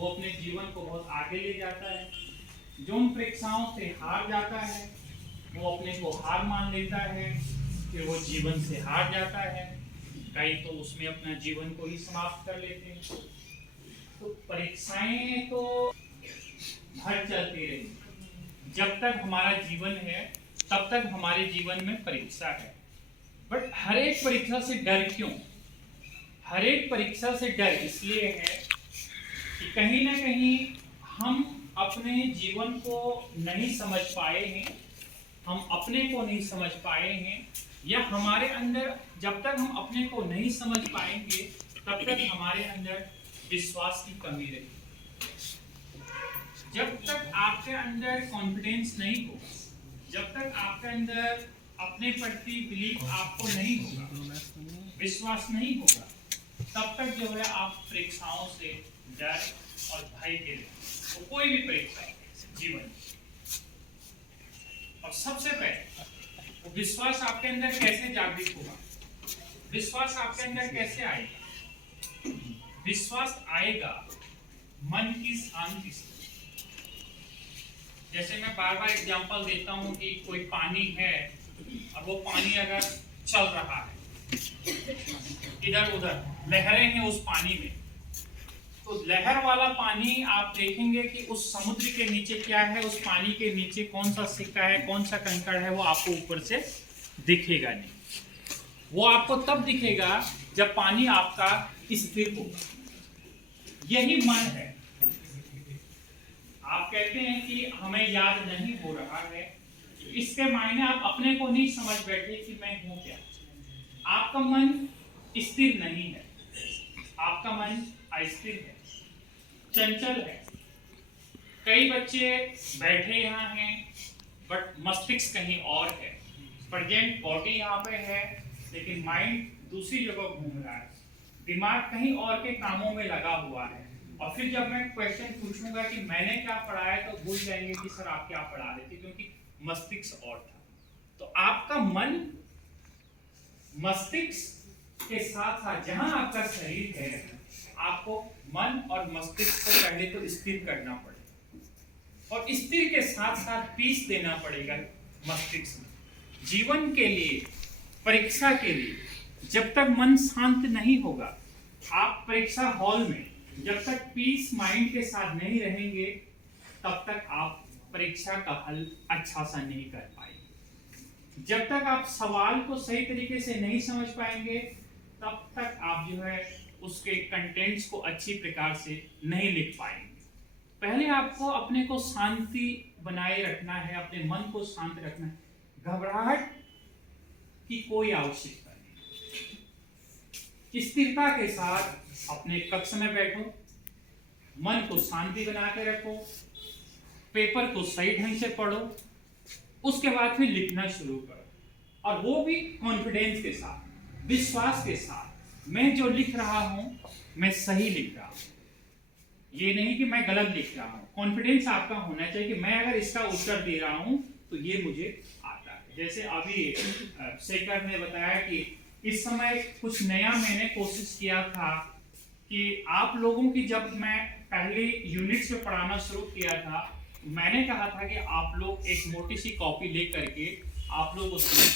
वो अपने जीवन को बहुत आगे ले जाता है। जो उन परीक्षाओं से हार जाता है वो अपने को हार मान लेता है, फिर वो जीवन से हार जाता है। कई तो उसमें अपना जीवन को ही समाप्त कर लेते हैं। तो परीक्षाएं तो हर चलती रही, जब तक हमारा जीवन है तब तक हमारे जीवन में परीक्षा है। बट हर एक परीक्षा से डर क्यों? हर एक परीक्षा से डर इसलिए है कि कहीं ना कहीं हम अपने जीवन को नहीं समझ पाए हैं, हम अपने को नहीं समझ पाए हैं, या हमारे अंदर जब तक हम अपने को नहीं समझ पाएंगे तब तक हमारे अंदर विश्वास की कमी रहेगी। जब तक आपके अंदर कॉन्फिडेंस नहीं होगा, जब तक आपके अंदर अपने प्रति बिलीफ आपको नहीं होगा, विश्वास नहीं होगा, तब तक जो है आप परीक्षाओं से डर और भय के तो कोई भी परीक्षा जीवन में। और सबसे पहले वो विश्वास आपके अंदर कैसे जागृत होगा? विश्वास आपके अंदर कैसे आएगा? विश्वास आएगा मन की शांति से। जैसे मैं बार बार एग्जांपल देता हूँ कि कोई पानी है और वो पानी अगर चल रहा है, इधर उधर लहरें हैं उस पानी में, तो लहर वाला पानी आप देखेंगे कि उस समुद्र के नीचे क्या है, उस पानी के नीचे कौन सा सिक्का है, कौन सा कंकड़ है, वो आपको ऊपर से दिखेगा नहीं। वो आपको तब दिखेगा जब पानी आपका स्थिर होगा। यही मन है। आप कहते हैं कि हमें याद नहीं हो रहा है, इसके मायने आप अपने को नहीं समझ बैठे कि मैं हूं क्या। आपका मन स्थिर नहीं है, आपका मन अस्थिर है, चंचल है। कई बच्चे बैठे यहाँ हैं बट मस्तिष्क कहीं और है। प्रेजेंट बॉडी यहाँ पे है लेकिन माइंड दूसरी जगह घूम रहा है, दिमाग कहीं और के कामों में लगा हुआ है। और फिर जब मैं क्वेश्चन पूछूंगा कि मैंने क्या पढ़ा है तो भूल जाएंगे कि सर आप क्या पढ़ा रहे थे, क्योंकि मस्तिष्क और था। तो आपका मन मस्तिष्क के साथ साथ जहां आपका शरीर है, आपको मन और मस्तिष्क को पहले तो स्थिर करना पड़ेगा और स्थिर के साथ साथ पीस देना पड़ेगा मस्तिष्क में। जीवन के लिए, परीक्षा के लिए जब तक मन शांत नहीं होगा, आप परीक्षा हॉल में जब तक पीस माइंड के साथ नहीं रहेंगे तब तक आप परीक्षा का हल अच्छा सा नहीं कर पाएंगे। जब तक आप सवाल को सही तरीके से नहीं समझ पाएंगे तब तक आप जो है उसके कंटेंट्स को अच्छी प्रकार से नहीं लिख पाएंगे। पहले आपको अपने को शांति बनाए रखना है, अपने मन को शांत रखना है। घबराहट की कोई आवश्यकता नहीं। स्थिरता के साथ अपने कक्ष में बैठो, मन को शांति बना के रखो, पेपर को सही ढंग से पढ़ो, उसके बाद फिर लिखना शुरू करो। और वो भी कॉन्फिडेंस के साथ, विश्वास के साथ, मैं जो लिख रहा हूं मैं सही लिख रहा हूं, ये नहीं कि मैं गलत लिख रहा हूं। कॉन्फिडेंस आपका होना चाहिए कि मैं अगर इसका उत्तर दे रहा हूं तो ये मुझे आता है। जैसे अभी शेखर ने बताया कि इस समय कुछ नया मैंने कोशिश किया था कि आप लोगों की, जब मैं पहले यूनिट्स में पढ़ाना शुरू किया था, मैंने कहा था कि आप लोग एक मोटी सी कॉपी ले करके आप लोग उसमें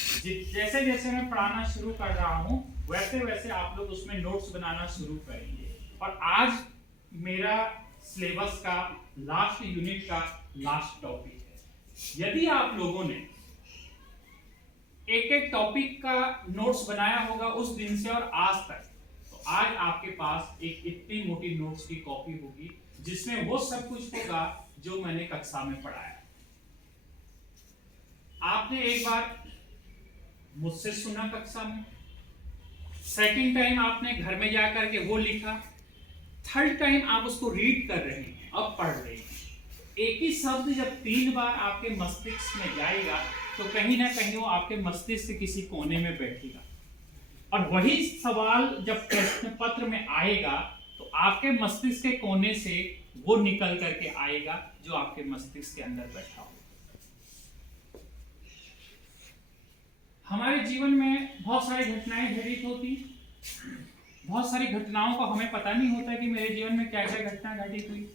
जैसे जैसे मैं पढ़ाना शुरू कर रहा हूँ वैसे वैसे आप लोग उसमें नोट्स बनाना शुरू करेंगे। और आज मेरा सिलेबस का लास्ट यूनिट का लास्ट टॉपिक है। यदि आप लोगों ने एक एक टॉपिक का नोट्स बनाया होगा उस दिन से और आज तक, तो आज आपके पास एक इतनी मोटी नोट्स की कॉपी होगी जिसमें वो सब कुछ होगा जो मैंने कक्षा में पढ़ाया। आपने एक बार मुझसे सुना कक्षा में, सेकंड टाइम आपने घर में जाकर के वो लिखा, थर्ड टाइम आप उसको रीड कर रहे हैं, अब पढ़ रहे हैं। एक ही शब्द जब 3 बार आपके मस्तिष्क में जाएगा तो कहीं ना कहीं वो आपके मस्तिष्क के किसी कोने में बैठेगा और वही सवाल जब प्रश्न पत्र में आएगा तो आपके मस्तिष्क के कोने से वो निकल करके आएगा जो आपके मस्तिष्क के अंदर बैठा हो। हमारे जीवन में बहुत सारी घटनाएं घटित होती, बहुत सारी घटनाओं का हमें पता नहीं होता कि मेरे जीवन में क्या क्या घटना घटित हुई,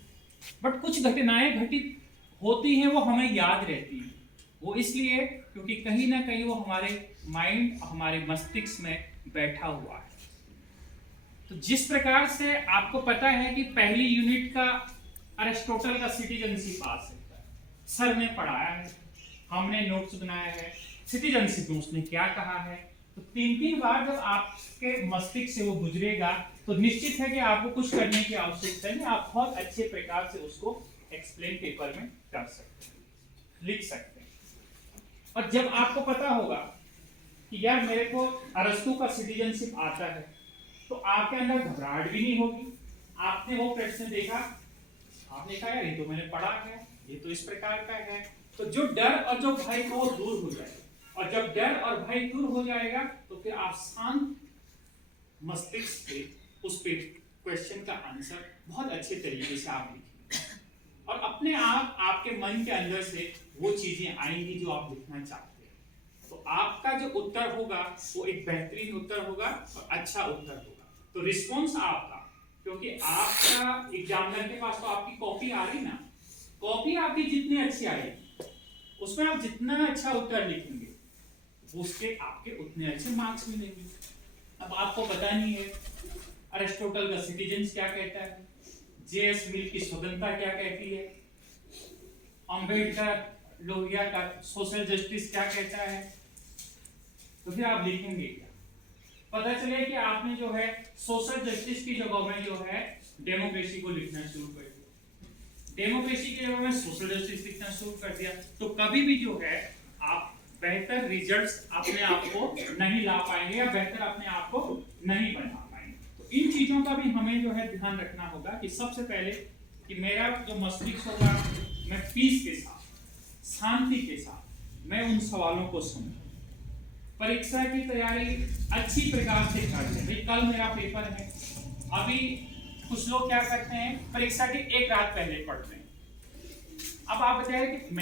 बट कुछ घटनाएं घटित होती हैं वो हमें याद रहती हैं। वो इसलिए क्योंकि कहीं ना कहीं वो हमारे माइंड, हमारे मस्तिष्क में बैठा हुआ है। तो जिस प्रकार से आपको पता है कि पहली यूनिट का अरिस्टोटल का सिटीजनशिप आ सकता है, सर ने पढ़ाया है, हमने नोट्स बनाया है, सिटीजनशिप में उसने क्या कहा है, तो 3-3 बार जब आपके मस्तिष्क से वो गुजरेगा तो निश्चित है कि आपको कुछ करने की आवश्यकता नहीं, आप बहुत अच्छे प्रकार से उसको एक्सप्लेन पेपर में कर सकते हैं, लिख सकते हैं। और जब आपको पता होगा कि यार मेरे को अरस्तु का सिटीजनशिप आता है, तो आपके अंदर घबराहट भी नहीं होगी। आपने वो प्रश्न देखा, आपने कहा यार ये तो मैंने पढ़ा है, ये तो इस प्रकार का है, तो जो डर और जो भय को दूर हो जाएगा। और जब डर और भय दूर हो जाएगा तो फिर आप शांत मस्तिष्क से उस पे क्वेश्चन का आंसर बहुत अच्छे तरीके से आप लिखेंगे और अपने आप आपके मन के अंदर से वो चीजें आएंगी जो आप लिखना चाहते हैं। तो आपका जो उत्तर होगा वो एक बेहतरीन उत्तर होगा और अच्छा उत्तर होगा। तो रिस्पॉन्स आपका, क्योंकि आपका एग्जामिनर के पास तो आपकी कॉपी आ रही ना, कॉपी आपकी जितनी अच्छी आएगी उसमें आप जितना अच्छा उत्तर लिखेंगे उसके आपके उतने अच्छे मार्क्स मिलेंगे। अब आपको पता नहीं है अरिस्टोटल का सिटीजन्स क्या कहता है, जेएस मिल की स्वतंत्रता क्या कहती है, अंबेडकर लोहिया का सोशल जस्टिस क्या कहता है, तो फिर आप लिखेंगे क्या? पता चले कि आपने जो है सोशल जस्टिस की जगह में जो है डेमोक्रेसी को लिखना शुरू कर दिया, डेमोक्रेसी की जगह में सोशल जस्टिस लिखना शुरू कर दिया, तो कभी भी जो है आप बेहतर रिजल्ट्स अपने आप को नहीं ला पाएंगे या बेहतर अपने आप को नहीं बना पाएंगे। तो इन चीजों का भी हमें जो है ध्यान रखना होगा कि सबसे पहले कि मेरा जो मस्तिष्क होगा मैं पीस के साथ, शांति के साथ मैं उन सवालों को सुनूं, परीक्षा की तैयारी अच्छी प्रकार से कर लें। भाई कल मेरा पेपर है, अभी कुछ लोग क्या करते हैं परीक्षा की एक रात पहले पढ़ते हैं। अब आप बताइए कि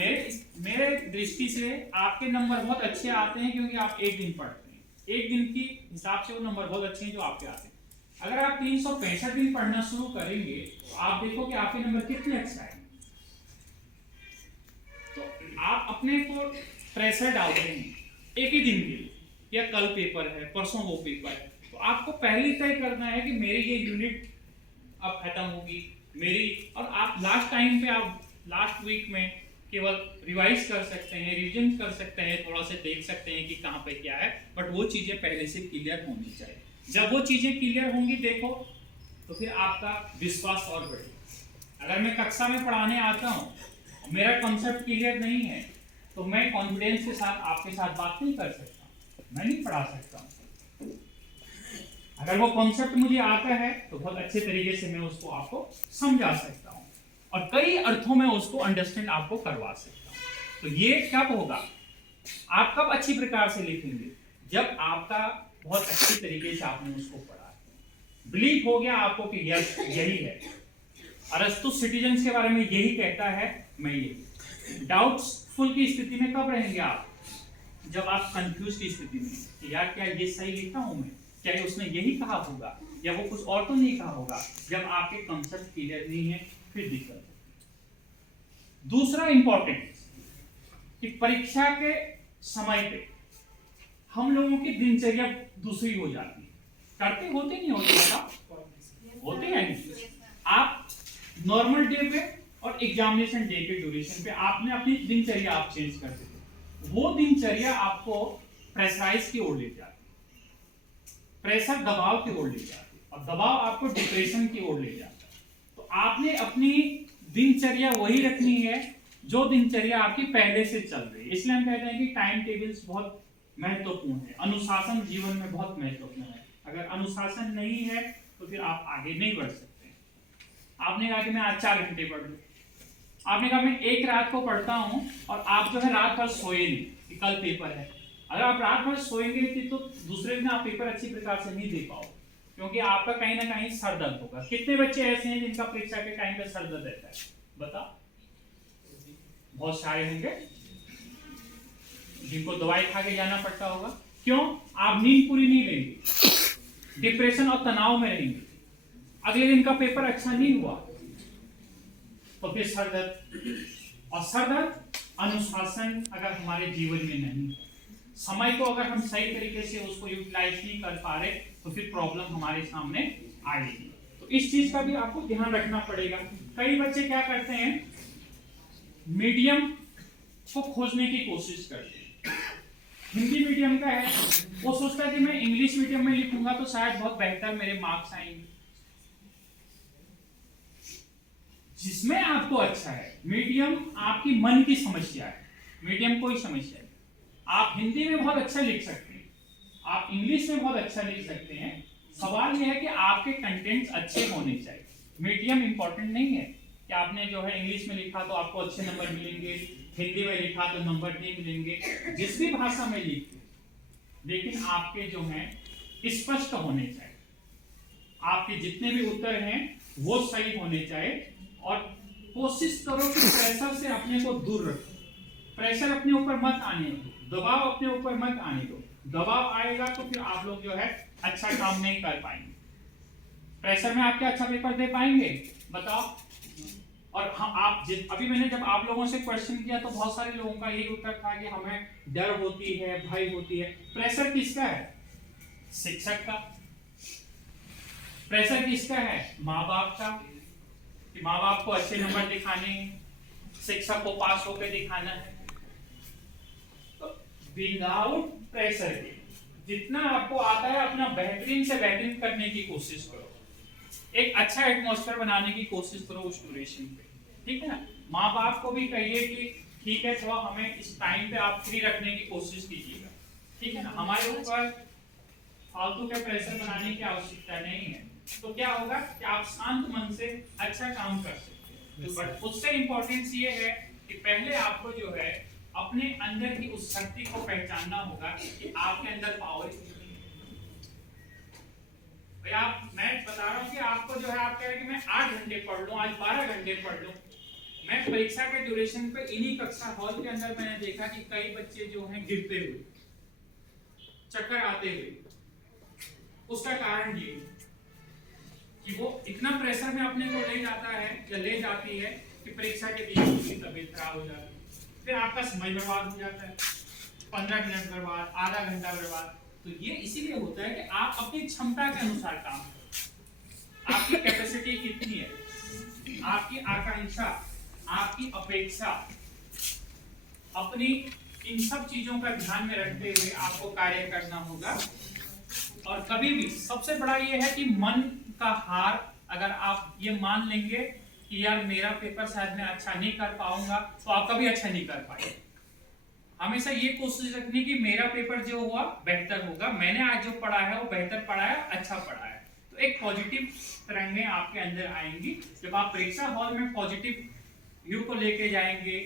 मेरे दृष्टि से आपके नंबर बहुत अच्छे आते हैं क्योंकि आप एक दिन पढ़ते हैं, एक दिन की हिसाब से वो नंबर बहुत अच्छे हैं जो आपके आते हैं। अगर आप 365 दिन पढ़ना शुरू करेंगे तो आप देखो कि आपके नंबर कितने अच्छे आएंगे। तो आप अपने को प्रेशर डालते हैं एक ही दिन के लिए, या कल पेपर है, परसों वो पेपर है, तो आपको पहले तय करना है कि मेरी ये यूनिट अब खत्म होगी मेरी, और आप लास्ट टाइम पे आप लास्ट वीक में केवल रिवाइज कर सकते हैं, रिविजन कर सकते हैं, थोड़ा सा देख सकते हैं कि कहाँ पे क्या है, बट वो चीजें पहले से क्लियर होनी चाहिए। जब वो चीजें क्लियर होंगी देखो तो फिर आपका विश्वास और बढ़ेगा। अगर मैं कक्षा में पढ़ाने आता हूँ, मेरा कॉन्सेप्ट क्लियर नहीं है, तो मैं कॉन्फिडेंस के साथ आपके साथ बात नहीं कर सकता, मैं नहीं पढ़ा सकता। अगर वो कॉन्सेप्ट मुझे आता है तो बहुत अच्छे तरीके से मैं उसको आपको समझा सकता हूँ और कई अर्थों में उसको अंडरस्टैंड आपको करवा सकता हूँ। तो ये कब होगा, आप कब अच्छी प्रकार से लिखेंगे, जब आपका बहुत अच्छी तरीके से आपने उसको पढ़ा, बिलीव हो गया आपको कि यस यही है, अरस्तु सिटीजन्स के बारे में यही कहता है, मैं यही। डाउट्सफुल की स्थिति में कब रहेंगे आप, जब आप कंफ्यूज की स्थिति में कि यार क्या ये सही लिखा हूं मैं, क्या उसने यही कहा होगा या वो कुछ और तो नहीं कहा होगा। जब आपके कॉन्सेप्ट क्लियर नहीं है फिर दिक्कत। दूसरा इंपॉर्टेंट कि परीक्षा के समय पे हम लोगों की दिनचर्या दूसरी हो जाती है, करते होते नहीं होते हैं। आप नॉर्मल डे पे और एग्जामिनेशन डे के ड्यूरेशन पे आपने अपनी दिनचर्या आप चेंज करते थे, वो दिनचर्या आपको प्रेशराइज की ओर ले जाती, प्रेशर दबाव की ओर ले जाती, और दबाव आपको डिप्रेशन की ओर ले जाता है। तो आपने अपनी दिनचर्या वही रखनी है जो दिनचर्या आपकी पहले से चल रही है। इसलिए हम कहते हैं कि टाइम टेबल्स बहुत महत्वपूर्ण है, अनुशासन जीवन में बहुत महत्वपूर्ण है। अगर अनुशासन नहीं है तो फिर आप आगे नहीं बढ़ सकते। आपने कहा कि मैं आज 4 घंटे पढ़ लूं, आपने कहा मैं एक रात को पढ़ता हूं, और आप जो है रात भर सोए नहीं कि कल पेपर है। अगर आप रात भर सोएंगे तो दूसरे दिन आप पेपर अच्छी प्रकार से नहीं दे पाओगे, क्योंकि आपका कहीं ना कहीं सर दर्द होगा। कितने बच्चे ऐसे हैं जिनका परीक्षा के टाइम पे सर दर्द रहता है, बता? बहुत सारे होंगे जिनको दवाई खा के जाना पड़ता होगा। क्यों? आप नींद पूरी नहीं लेंगे, डिप्रेशन और तनाव में रहेंगे, अगले दिन का पेपर अच्छा नहीं हुआ तो फिर सर दर्द, और सर दर्द अनुशासन अगर हमारे जीवन में नहीं, समय को अगर हम सही तरीके से उसको यूटिलाइज नहीं कर पा रहे तो फिर प्रॉब्लम हमारे सामने आएगी। तो इस चीज का भी आपको ध्यान रखना पड़ेगा। कई बच्चे क्या करते हैं, मीडियम को खोजने की कोशिश करते हैं। हिंदी मीडियम का है, वो सोचता है कि मैं इंग्लिश मीडियम में लिखूंगा तो शायद बहुत बेहतर मेरे मार्क्स आएंगे। जिसमें आपको अच्छा है, मीडियम आपकी मन की समस्या है, मीडियम कोई समस्या नहीं। आप हिंदी में बहुत अच्छा लिख सकते हैं, आप इंग्लिश में बहुत अच्छा लिख सकते हैं। सवाल यह है कि आपके कंटेंट्स अच्छे होने चाहिए। मीडियम इंपॉर्टेंट नहीं है कि आपने जो है इंग्लिश में लिखा तो आपको अच्छे नंबर मिलेंगे, हिंदी में लिखा तो नंबर नहीं मिलेंगे, जिस भी भाषा में लिखते, लेकिन आपके जो है स्पष्ट होने चाहिए। आपके जितने भी उत्तर हैं वो सही होने चाहिए। और कोशिश करो कि प्रेशर से अपने को दूर रखो, प्रेशर अपने ऊपर मत आने दो, दबाव अपने ऊपर मत आने दो। दबाव आएगा तो फिर आप लोग जो है अच्छा काम नहीं कर पाएंगे। प्रेशर में आप क्या अच्छा पेपर दे पाएंगे बताओ? और हम अभी मैंने जब आप लोगों से क्वेश्चन किया तो बहुत सारे लोगों का यही उत्तर था कि हमें डर होती है, भय होती है। प्रेशर किसका है? शिक्षक का। प्रेशर किसका है? माँ बाप का, कि माँ बाप को अच्छे नंबर दिखाने हैं, शिक्षक को पास होकर दिखाना है। तो विदाउट प्रेशर के जितना आपको आता है अपना बेहतरीन से बेहतरीन करने की कोशिश करो, एक अच्छा एटमॉस्फेयर बनाने की कोशिश करो उस ड्यूरेशन पे, ठीक है ना। माँ बाप को भी कहिए कि ठीक है थोड़ा हमें इस टाइम पे आप फ्री रखने की कोशिश कीजिएगा, ठीक है ना। हमारे ऊपर फालतू के प्रेशर बनाने की आवश्यकता नहीं है। तो क्या होगा कि आप शांत मन से अच्छा काम कर सकते हैं। बट उससे इंपॉर्टेंस ये है कि पहले आपको जो है अपने अंदर की उस शक्ति को पहचानना होगा कि आपके अंदर पावर कितनी है। भाई आप, मैं बता रहा हूँ कि आपको जो है आप कह रहे हैं कि मैं 8 घंटे पढ़ लूँ, आज 12 घंटे पढ़ लूँ। मैं परीक्षा के ड्यूरेशन पे इन्हीं कक्षा हॉल के अंदर मैंने देखा कि कई बच्चे जो हैं गिरते हुए, चक्कर आते हुए। उसका कारण ये कि वो इतना प्रेशर में अपने को ले जाता है या ले जाती है कि परीक्षा के दिन उसकी तबीयत खराब हो जाती है, फिर आपका समय बर्बाद हो जाता है, 15 मिनट बर्बाद, आधा घंटा बर्बाद। तो ये इसीलिए होता है कि आप अपनी क्षमता के अनुसार काम करें। आपकी कैपेसिटी कितनी है, आपकी आकांक्षा, आपकी अपेक्षा, अपनी इन सब चीजों का ध्यान में रखते हुए आपको कार्य करना होगा। और कभी भी सबसे बड़ा ये है कि मन का हार, अगर आप ये मान लेंगे कि यार मेरा पेपर शायद मैं अच्छा नहीं कर पाऊंगा, तो आप कभी अच्छा नहीं कर पाएंगे। हमेशा ये कोशिश रखनी कि मेरा पेपर जो हुआ बेहतर होगा, मैंने आज जो पढ़ा है वो बेहतर पढ़ा है, अच्छा पढ़ा है। तो एक पॉजिटिव तरंगें आपके अंदर आएंगी। जब आप परीक्षा हॉल में पॉजिटिव व्यू को लेके जाएंगे,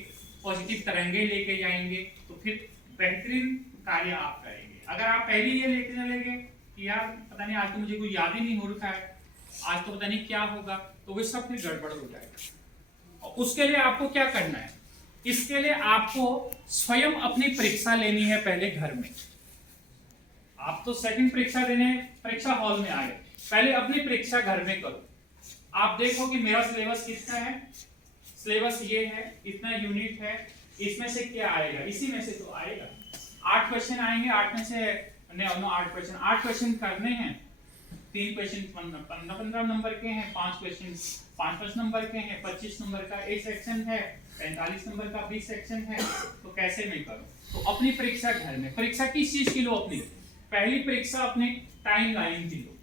पॉजिटिव तरंगे लेके जाएंगे, तो फिर बेहतरीन कार्य आप करेंगे। अगर आप पहले ये लेके चलेंगे कि यार पता नहीं आज तो मुझे कोई याद ही नहीं हो रखा है, आज तो पता नहीं क्या होगा, तो वो सब फिर गड़बड़ हो जाएगा। और उसके लिए आपको क्या करना है? इसके लिए आपको स्वयं अपनी परीक्षा लेनी है पहले घर में। आप तो सेकंड परीक्षा देने परीक्षा हॉल में आए, पहले अपनी परीक्षा घर में करो। आप देखो कि मेरा सिलेबस कितना है, सिलेबस ये है, इतना यूनिट है, इसमें से क्या आएगा, इसी में से तो आएगा। 8 क्वेश्चन आएंगे, 8 में से 8 क्वेश्चन करने हैं। 3 क्वेश्चन 15 नंबर के हैं, 5 क्वेश्चन 5 नंबर के हैं, 25 नंबर का एक सेक्शन है, 45 नंबर का भी सेक्शन है। तो कैसे में करो? तो अपनी परीक्षा घर में। परीक्षा किस चीज की लो? अपनी पहली परीक्षा अपने टाइम लाइन की लो।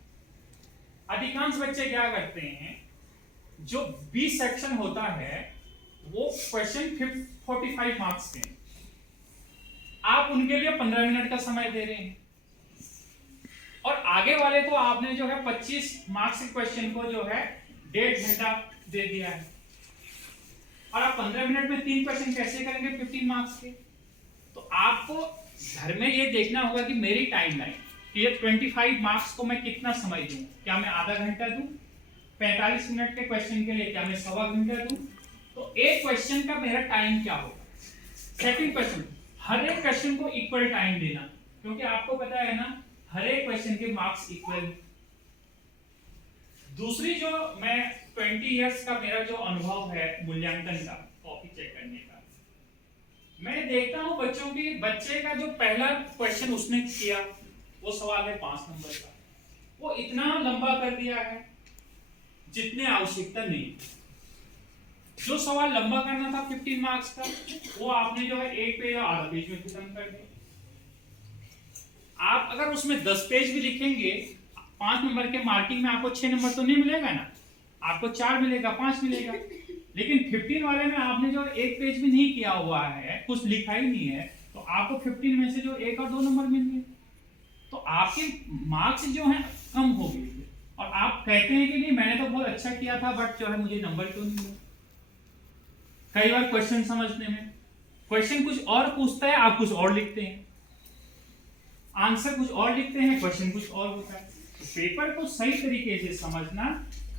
अधिकांश बच्चे क्या करते हैं, जो 20 सेक्शन होता है वो क्वेश्चन 45 मार्क्स के, आप उनके लिए 15 मिनट का समय दे रहे हैं, और आगे वाले को आपने जो है 25 मार्क्स के क्वेश्चन को जो है 1.5 घंटा दे दिया है, और आप 15 मिनट में 3 क्वेश्चन कैसे करेंगे 15 मार्क्स के? तो आपको घर में ये देखना होगा कि मेरी टाइमलाइन, ये 25 मार्क्स को मैं कितना समय दूं? क्या मैं आधा घंटा दूं? 45 मिनट के क्वेश्चन के लिए क्या मैं सवा घंटा दूं? तो एक क्वेश्चन का मेरा टाइम क्या होगा? सेकंड क्वेश्चन, हर एक क्वेश्चन को इक्वल टाइम देना, क्योंकि आपको पता है ना हर एक क्वेश्चन के मार्क्स इक्वल दूसरी जो मैं 20 इयर्स का मेरा जो अनुभव है मूल्यांकन का, कॉपी चेक करने का, मैं देखता हूं बच्चे का जो पहला क्वेश्चन उसने किया वो सवाल है 5 नंबर का, वो इतना लंबा कर दिया है जितने आवश्यकता नहीं। जो सवाल लंबा करना था 15 मार्क्स का, वो आपने जो है एक पेज या आधा पेज में खत्म कर दिया। आप अगर उसमें 10 पेज भी लिखेंगे, 5 नंबर के मार्किंग में आपको 6 नंबर तो नहीं मिलेगा ना, आपको 4 मिलेगा, 5 मिलेगा। लेकिन 15 वाले में आपने जो एक पेज भी नहीं किया हुआ है, कुछ लिखा ही नहीं है, तो आपको 15 में से जो 1 और 2 नंबर मिल गए, तो आपके मार्क्स जो है कम हो गए। और आप कहते हैं कि नहीं मैंने तो बहुत अच्छा किया था, बट जो है मुझे नंबर क्यों नहीं मिला। कई बार क्वेश्चन समझने में क्वेश्चन कुछ और पूछता है, आप कुछ और लिखते हैं, आंसर कुछ और लिखते हैं, क्वेश्चन कुछ और होता है। तो पेपर को सही तरीके से समझना,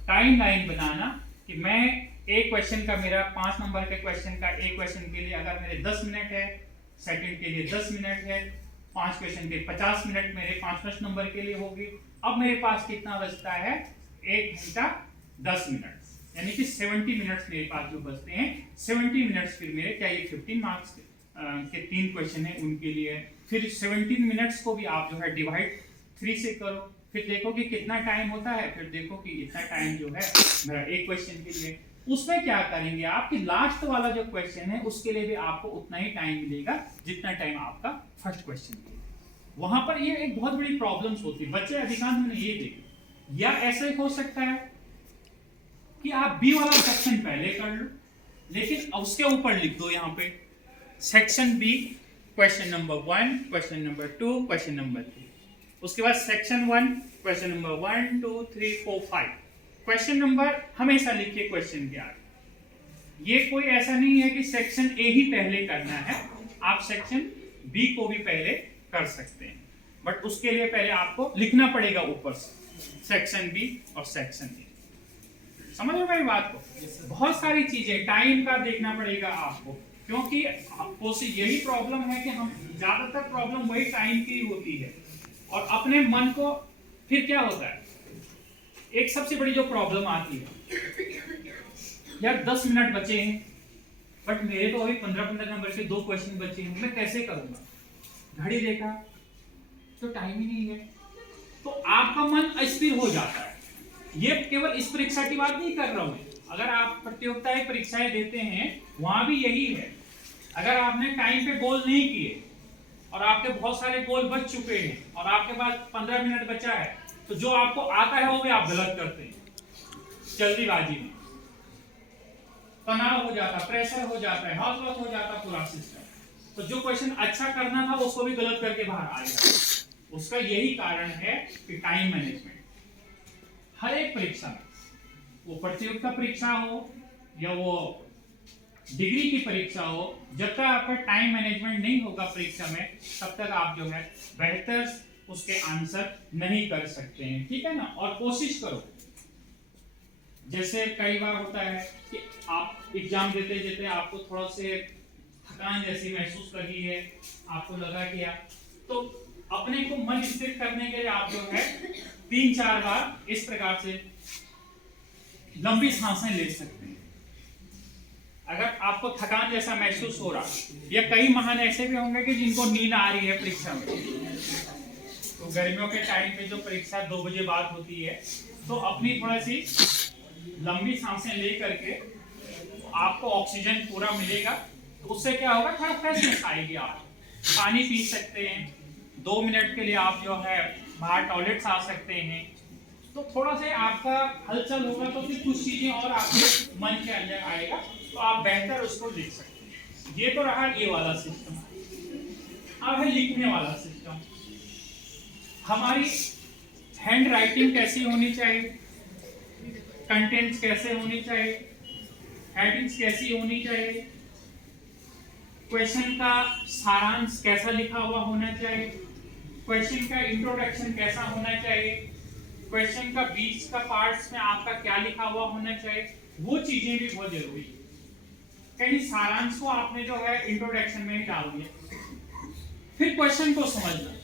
टाइम लाइन बनाना कि मैं एक क्वेश्चन का, मेरा 5 नंबर के क्वेश्चन का, एक क्वेश्चन के लिए अगर मेरे 10 मिनट है, सेकंड के लिए 10 मिनट है, 5 क्वेश्चन के 50 मिनट मेरे 5 नंबर के लिए होगी। अब मेरे पास कितना बचता है, 1 घंटा 10 मिनट, यानी कि 70 मिनट्स मेरे पास जो बचते हैं। 70 मिनट्स फिर मेरे, क्या ये 15 मार्क्स के 3 क्वेश्चन है उनके लिए। फिर 17 मिनट्स को भी आप जो है डिवाइड 3 से करो, फिर देखो कि कितना टाइम होता है, फिर देखो कि इतना टाइम जो है मेरा एक क्वेश्चन के लिए। उसमें क्या करेंगे आप कि लास्ट वाला जो क्वेश्चन है उसके लिए भी आपको उतना ही टाइम मिलेगा जितना टाइम आपका फर्स्ट क्वेश्चन के लिए। वहां पर ये एक बहुत बड़ी प्रॉब्लम्स होती है, बच्चे अधिकांश मैंने ये देखे। या ऐसे हो सकता है कि आप बी वाला सेक्शन पहले कर लो, लेकिन उसके ऊपर लिख दो यहाँ पे section B, question number 1, question number 2, question number 3। उसके बाद section 1, question number 1, 2, 3, 4, 5। Question number हमेशा लिखिए क्वेश्चन के आगे। ये कोई ऐसा नहीं है कि सेक्शन ए ही पहले करना है, आप सेक्शन बी को भी पहले कर सकते हैं, बट उसके लिए पहले आपको लिखना पड़ेगा ऊपर से सेक्शन बी और सेक्शन ए। समझ रहे हो मेरी बात को? बहुत सारी चीजें टाइम का देखना पड़ेगा आपको, क्योंकि यही प्रॉब्लम है कि हम ज्यादातर प्रॉब्लम वही टाइम की होती है। और अपने मन को फिर क्या होता है, एक सबसे बड़ी जो प्रॉब्लम आती है, यार 10 मिनट बचे हैं बट मेरे तो अभी 15-15 नंबर के 2 क्वेश्चन बचे हैं, मैं कैसे करूंगा। घड़ी देखा तो टाइम ही नहीं है, तो आपका मन अस्थिर हो जाता है। ये केवल इस परीक्षा की बात नहीं कर रहा हूं, अगर आप प्रतियोगिताएं परीक्षाएं देते हैं वहां भी यही है। अगर आपने टाइम पे गोल नहीं किए और आपके बहुत सारे गोल बच चुके हैं और आपके पास 15 मिनट बचा है, तो जो आपको आता है वो भी आप गलत करते हैं। जल्दीबाजी में तनाव हो जाता, प्रेशर हो जाता है, हौसला हो जाता पूरा सिस्टम। तो जो क्वेश्चन अच्छा करना था उसको भी गलत करके बाहर आ गया। उसका यही कारण है कि टाइम मैनेजमेंट हर एक परीक्षा में, वो प्रतियोगिता परीक्षा हो या वो डिग्री की परीक्षा हो, जब तक आपका टाइम मैनेजमेंट नहीं होगा परीक्षा में, तब तक आप जो है बेहतर उसके आंसर नहीं कर सकते हैं। ठीक है ना? और कोशिश करो, जैसे कई बार होता है कि आप एग्जाम देते देते आपको थोड़ा से थकान जैसी महसूस लगी है, आपको लगा कि तो अपने को मन स्थिर करने के लिए आप जो है 3-4 बार इस प्रकार से लंबी सांसें ले सकते हैं। अगर आपको थकान जैसा महसूस हो रहा, या कई महान ऐसे भी होंगे कि जिनको नींद आ रही है परीक्षा में, तो गर्मियों के टाइम पे जो परीक्षा 2 बजे बाद होती है, तो अपनी थोड़ी सी लंबी सांसें ले करके आपको ऑक्सीजन पूरा मिलेगा, तो उससे क्या होगा, थोड़ा फ्रेशनेस आएगी। आप पानी पी सकते हैं, 2 मिनट के लिए आप जो है बाहर टॉयलेट आ सकते हैं, तो थोड़ा सा आपका हलचल होगा, तो फिर कुछ चीजें और आपके मन के अंदर आएगा, तो आप बेहतर उसको लिख सकते हैं। ये तो रहा ये वाला सिस्टम। अब है लिखने वाला सिस्टम। हमारी हैंड राइटिंग कैसी होनी चाहिए, कंटेंट्स कैसे होनी चाहिए, हेडिंग्स कैसी होनी चाहिए, क्वेश्चन का सारांश कैसा लिखा हुआ होना चाहिए, क्वेश्चन का इंट्रोडक्शन कैसा होना चाहिए, क्वेश्चन का बीच का पार्ट्स में आपका क्या लिखा हुआ होना चाहिए, वो चीजें भी बहुत जरूरी है। कहीं सारांश को आपने जो है इंट्रोडक्शन में ही डाल दिया। फिर क्वेश्चन को समझना,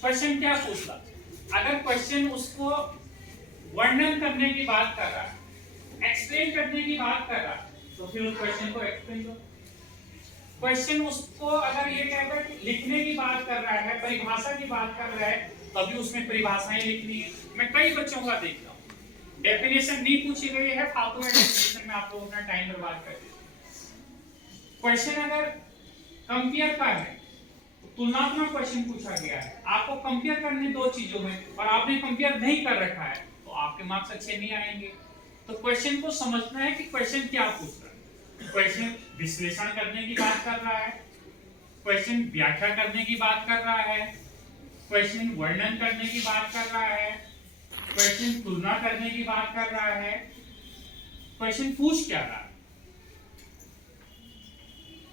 क्वेश्चन क्या पूछता, अगर क्वेश्चन उसको वर्णन करने की बात कर रहा है, एक्सप्लेन करने की बात कर रहा है, तो फिर उस क्वेश्चन को एक्सप्लेन करो। क्वेश्चन उसको अगर ये कहता है कि लिखने की बात कर रहा है, परिभाषा की बात कर रहा है, तभी उसमें परिभाषाएं लिखनी है। मैं कई बच्चों का देखता हूँ डेफिनेशन नहीं पूछी गई है, फालतू में डेफिनेशन में आप लोग अपना टाइम बर्बाद कर देते। क्वेश्चन अगर कंपेयर का है, तुलनात्मक क्वेश्चन पूछा गया है, आपको कंपेयर करने दो चीजों में और आपने कंपेयर नहीं कर रखा है, तो आपके मार्क्स अच्छे नहीं आएंगे। तो क्वेश्चन को समझना है कि क्वेश्चन क्या पूछ रहा है। क्वेश्चन विश्लेषण करने की बात कर रहा है, क्वेश्चन व्याख्या करने की बात कर रहा है, क्वेश्चन वर्णन करने की बात कर रहा है, क्वेश्चन तुलना करने की बात कर रहा है, क्वेश्चन पूछ क्या रहा है,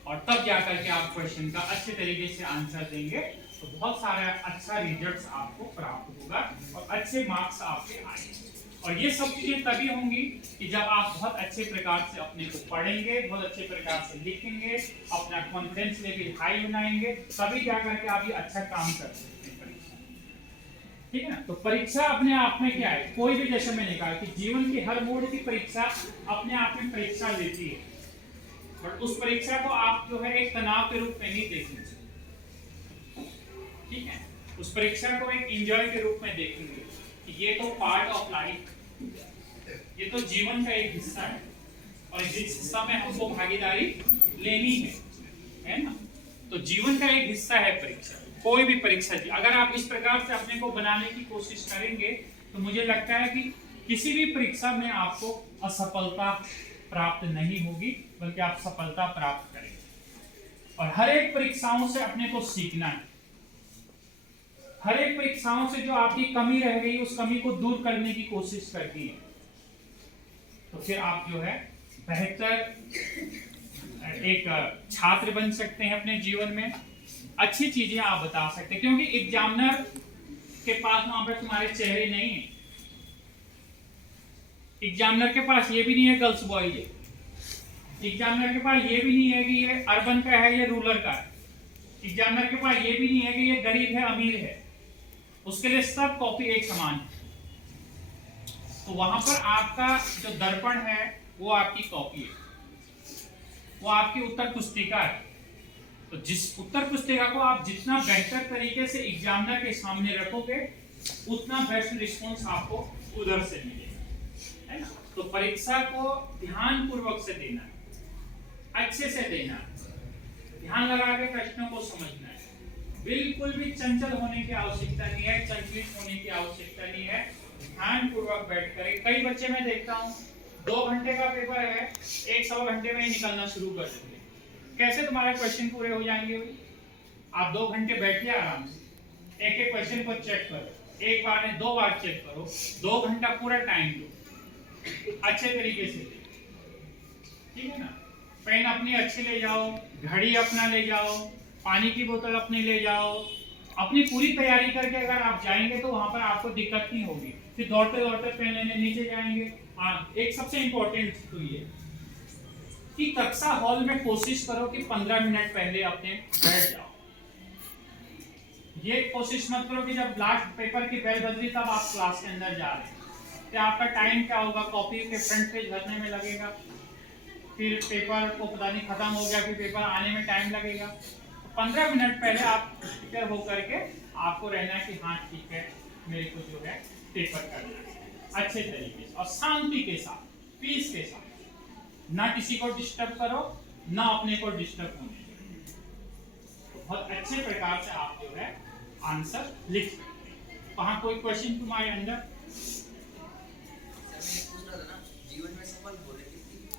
और तब जाकर के आप क्वेश्चन का अच्छे तरीके से आंसर देंगे तो बहुत सारा अच्छा रिजल्ट्स आपको प्राप्त होगा और अच्छे मार्क्स आपके आएंगे। और ये सब चीजें तभी होंगी कि जब आप बहुत अच्छे प्रकार से अपने को पढ़ेंगे, बहुत अच्छे प्रकार से लिखेंगे, अपना कॉन्फिडेंस लेवल हाई बनाएंगे, तभी जाकर के आप ये अच्छा काम कर सकते हैं परीक्षा। ठीक है ना। तो परीक्षा अपने आप में क्या है, कोई भी, जैसे मैंने कहा कि जीवन की हर मोड़ की परीक्षा अपने आप में परीक्षा लेती है, बट उस परीक्षा को आप जो है एक तनाव के रूप में नहीं देखेंगे। ठीक है, उस परीक्षा को एक एंजॉय के रूप में देखेंगे कि ये तो पार्ट ऑफ लाइफ, ये तो जीवन का एक हिस्सा है और जिस हिस्सा में हमको भागीदारी लेनी है ना। तो जीवन का एक हिस्सा है परीक्षा, कोई भी परीक्षा जी। अगर आप इस प्रकार से अपने को बनाने की कोशिश करेंगे तो मुझे लगता है कि किसी भी परीक्षा में आपको असफलता प्राप्त नहीं होगी, बल्कि आप सफलता प्राप्त करेंगे। और हर एक परीक्षाओं से अपने को सीखना है, हर एक परीक्षाओं से जो आपकी कमी रह गई उस कमी को दूर करने की कोशिश करती है, तो फिर आप जो है बेहतर एक छात्र बन सकते हैं अपने जीवन में, अच्छी चीजें आप बता सकते हैं। क्योंकि एग्जामिनर के पास वहां पर तुम्हारे चेहरे नहीं है, एग्जामिनर के पास ये भी नहीं है गर्ल्स बॉयज है, एग्जामिनर के पास ये भी नहीं है कि ये अर्बन का है ये रूरल का है, एग्जामिनर के पास ये भी नहीं है कि ये गरीब है अमीर है, उसके लिए सब कॉपी एक समान है। तो वहां पर आपका जो दर्पण है वो आपकी कॉपी है, वो आपकी उत्तर पुस्तिका है। तो जिस उत्तर पुस्तिका को आप जितना बेहतर तरीके से एग्जामिनर के सामने रखोगे उतना बेस्ट रिस्पॉन्स आपको उधर से मिलेगा, है ना। तो परीक्षा को ध्यान पूर्वक से देना है, अच्छे से देना है, ध्यान लगा के प्रश्नों को समझना है, बिल्कुल भी चंचल होने की आवश्यकता नहीं है, चंचलित होने की आवश्यकता नहीं है, ध्यान पूर्वक बैठ कर। कई बच्चे मैं देखता हूँ 2 घंटे का पेपर है, 1 घंटे में ही निकलना शुरू कर देंगे। कैसे तुम्हारे क्वेश्चन पूरे हो जाएंगे भाई? आप 2 घंटे बैठिए आराम से, एक एक क्वेश्चन को चेक करो, एक बार नहीं 2 बार चेक करो, 2 घंटा पूरा टाइम दो, अच्छे तरीके से। ठीक है ना। पेन अपनी अच्छी ले जाओ, घड़ी अपना ले जाओ, पानी की बोतल अपनी ले जाओ, अपनी पूरी तैयारी करके अगर आप जाएंगे तो वहां पर आपको दिक्कत नहीं होगी। फिर दौड़ते दौड़ते पेन लेने नीचे जाएंगे। हाँ, एक सबसे इंपॉर्टेंट तो ये कि कक्षा हॉल में कोशिश करो कि 15 मिनट पहले अपने बैठ जाओ। ये कोशिश मत करो कि जब लास्ट पेपर की बेल बज रही तब आप क्लास के अंदर जा रहे हैं। तो आपका टाइम क्या होगा, कॉपी के फ्रंट पेज भरने में लगेगा, फिर पेपर को पता नहीं खत्म हो गया, फिर पेपर आने में टाइम लगेगा। 15 मिनट पहले आप प्रिपेयर होकर के आपको रहना है कि हाँ ठीक है, मेरे को जो है पेपर करना है अच्छे तरीके से और शांति के साथ, पीस के साथ, ना किसी को डिस्टर्ब करो, ना अपने को डिस्टर्ब होने दो। तो बहुत अच्छे प्रकार से आप जो है आंसर लिख सकते हैं। वहाँ कोई क्वेश्चन तुम्हारे अंदर? जीवन में सफल होने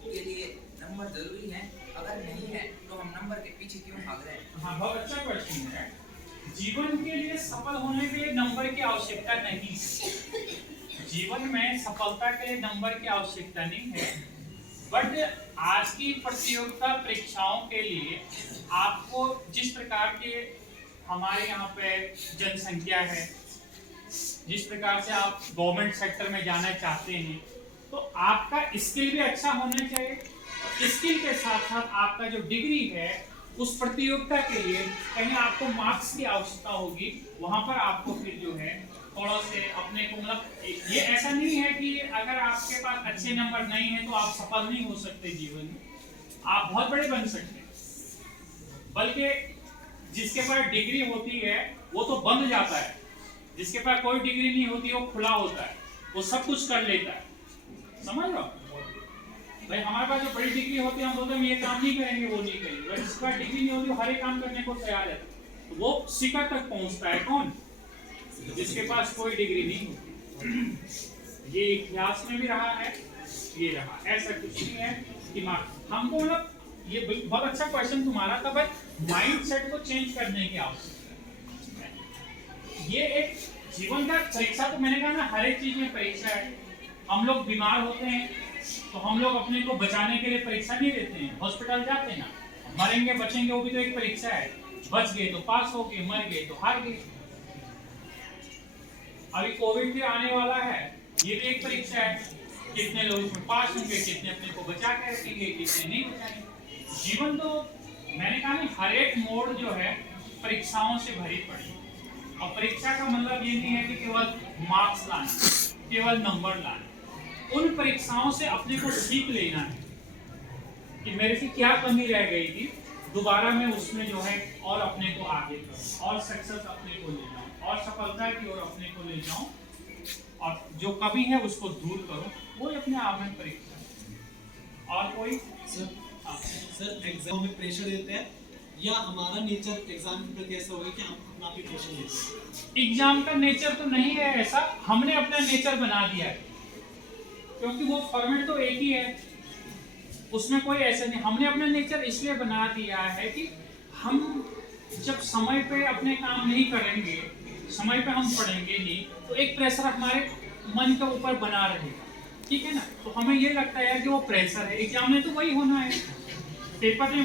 के लिए नंबर जरूरी है, अगर नहीं है तो हम नंबर के पीछे क्यों भाग रहे हैं? हाँ, बहुत अच्छा क्वेश्चन है। जीवन के लिए सफल होने के लिए नंबर की आवश्यकता नहीं है। जीवन में सफलता के लिए नंबर की आवश्यकता नहीं है, बट आज की प्रतियोगिता परीक्षाओं के लिए आपको जिस प्रकार के हमारे यहाँ पे जनसंख्या है, जिस प्रकार से आप गवर्नमेंट सेक्टर में जाना चाहते हैं, तो आपका स्किल भी अच्छा होना चाहिए। स्किल के साथ साथ आपका जो डिग्री है उस प्रतियोगिता के लिए कहीं आपको मार्क्स की आवश्यकता होगी, वहां पर आपको फिर जो है थोड़ा से अपने को मतलब ये ऐसा नहीं है कि अगर आपके पास अच्छे नंबर नहीं है तो आप सफल नहीं हो सकते जीवन में, आप बहुत बड़े बन सकते हैं। बल्कि जिसके पास डिग्री होती है वो तो बंद जाता है, जिसके पास कोई डिग्री नहीं होती वो खुला होता है, वो सब कुछ कर लेता है। समझ लो भाई, हमारे पास जो बड़ी डिग्री होती है हम बोलते हैं ये काम नहीं करेंगे, वो नहीं करेंगे, बट जिसके पास डिग्री नहीं होती वो हर एक काम करने को तैयार है। तो वो शिखर तक पहुंचता है कौन? जिसके पास कोई डिग्री नहीं होती। ये इतिहास में भी रहा है, ये रहा, ऐसा कुछ नहीं है कि हमको मतलब ये बहुत अच्छा क्वेश्चन तुम्हारा था भाई, माइंड सेट को चेंज करने की आवश्यकता है। ये एक जीवन का परीक्षा, तो मैंने कहा ना हर एक चीज में परीक्षा है। हम लोग बीमार होते हैं तो हम लोग अपने को बचाने के लिए परीक्षा नहीं देते हैं, हॉस्पिटल जाते हैं ना, मरेंगे बचेंगे वो भी तो एक परीक्षा है। बच गए तो पास हो गए, मर गए तो हार गए। अभी कोविड भी आने वाला है, ये भी एक परीक्षा है, कितने लोग इसमें पास होंगे, कितने अपने को बचा के रखेंगे, कितने नहीं बचाएंगे। जीवन तो मैंने कहा नहीं, हर एक मोड़ जो है परीक्षाओं से भरी पड़ी है। और परीक्षा का मतलब ये नहीं है कि केवल मार्क्स लाना, केवल नंबर लाना। उन परीक्षाओं से अपने को सीख लेना है कि मेरे से क्या कमी रह गई थी, दोबारा मैं उसमें जो है और अपने को आगे करूं, और सक्सेस अपने को ले जाऊं, और सफलता की ओर अपने को ले जाऊं, और जो कमी है उसको दूर करूं। वो अपने आप में परीक्षा है। और कोई सर एग्जाम में प्रेशर देते हैं या हमारा नेचर एग्जाम के प्रति ऐसा होगा कि हम अपना भी प्रेशर देते हैं? एग्जाम का नेचर तो नहीं है ऐसा, हमने अपना नेचर बना दिया है, क्योंकि वो फॉर्मेट तो एक ही है, उसमें कोई ऐसा नहीं। हमने अपना नेचर इसलिए बना दिया है कि हम जब समय पे अपने काम नहीं करेंगे, समय पे हम पढ़ेंगे नहीं, तो एक प्रेशर हमारे मन के ऊपर बना रहेगा, ठीक है ना। तो हमें ये लगता है कि वो प्रेशर है, एग्जाम में तो वही होना है, पेपर में